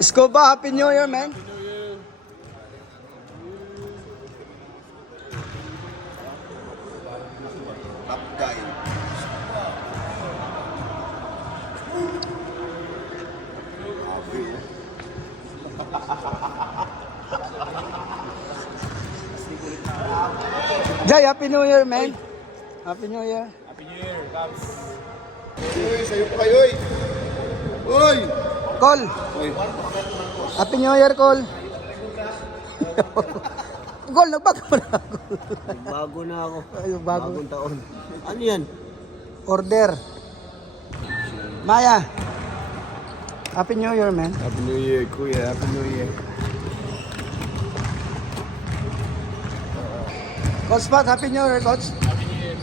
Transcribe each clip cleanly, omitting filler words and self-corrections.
Scuba, Happy New Year, man. Top guy. Jay, Happy New Year, man. Happy New Year. Happy New Year, Cubs. Uy, sa'yo pa kayo, uy. Uy! Col. Uy. Happy New Year, Col. Col, nagbago mo na ako. Bago na ako. Ay, bago. Bagong taon. Ano yan? Order. Maya. Happy New Year, man. Happy New Year, kuya. Happy New Year. Coach Pat, Happy New Year, Coach. Happy New Year.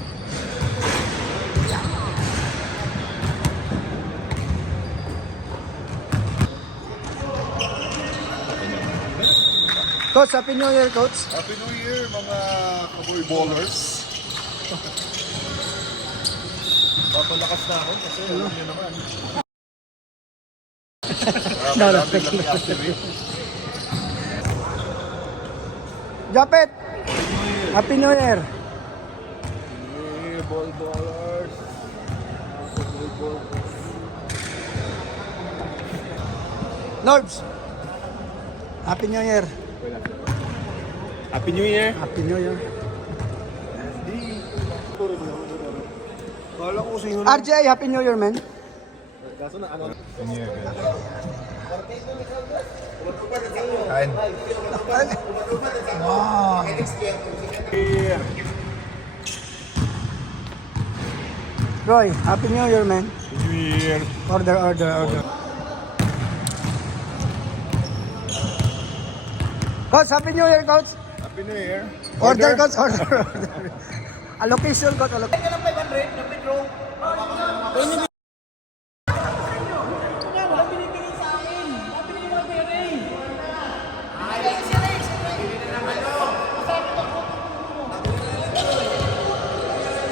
Coach, Happy New Year, Coach. Happy New Year, mga kaboy ballers. Papalakas na ako kasi alam niyo naman. Japet. Happy New Year. Hey, ball ballers. Kaboy ballers. Norbs. Happy New Year. Happy New Year. Happy New Year. Kala ko sino RJ, Happy New Year, man. Kaso na ano? Kain. Wow. Roy, Happy New Year, man. New Year. Order, order, order. Coach, Happy New Year, Coach. Happy New Year. Order, Coach, order, order. Allocation, Coach, allocation.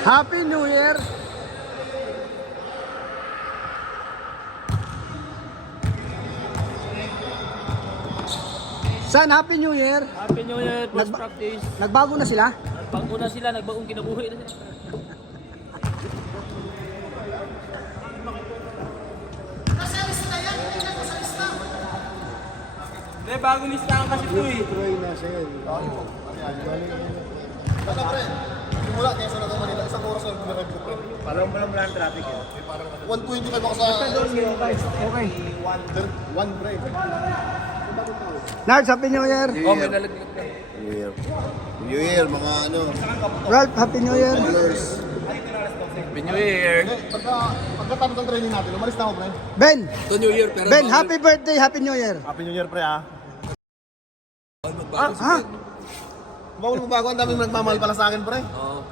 Happy New Year. San, Happy New Year. Happy New Year, post practice. Nagbago na sila? Nagbago na sila, nagbagong kinabuhi na sila. Hindi, bago listahan kasi ito eh. Try na siya. Basta pre, simula kaya sa Manila, isang oras lang pinarap ko pre. Parang walang lang traffic eh. 125 ako sa... Okay. 1 pre. Nards, Happy New Year. Oh, may nalaglag ka. New Year. New Year, mga ano... Ralph, Happy New Year. Ballers. Happy New Year. Pagkatapos ng training natin, umalis na ako pre. Ben, Ito New Year pero Ben, Happy birthday, Happy New Year. Happy New Year pre ah. Ha? Bawal mo bago, ang daming nagmamahal pala sa akin pre. Oo.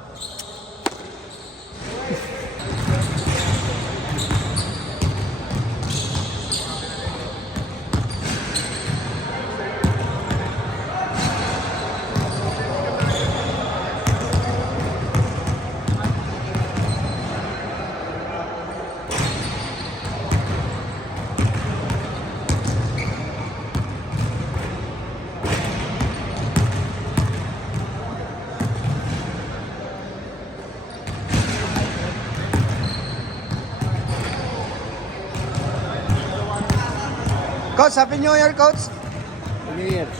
Coach, Happy New Year, Coach. New Year.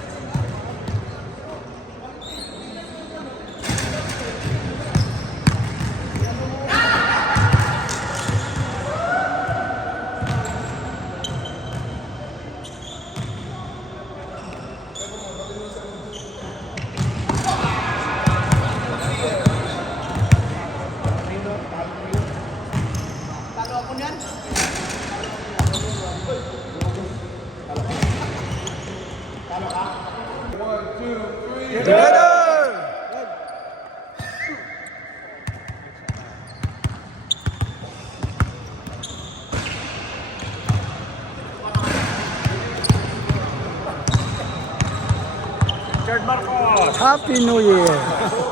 Together. Richard Marcos. Happy New Year.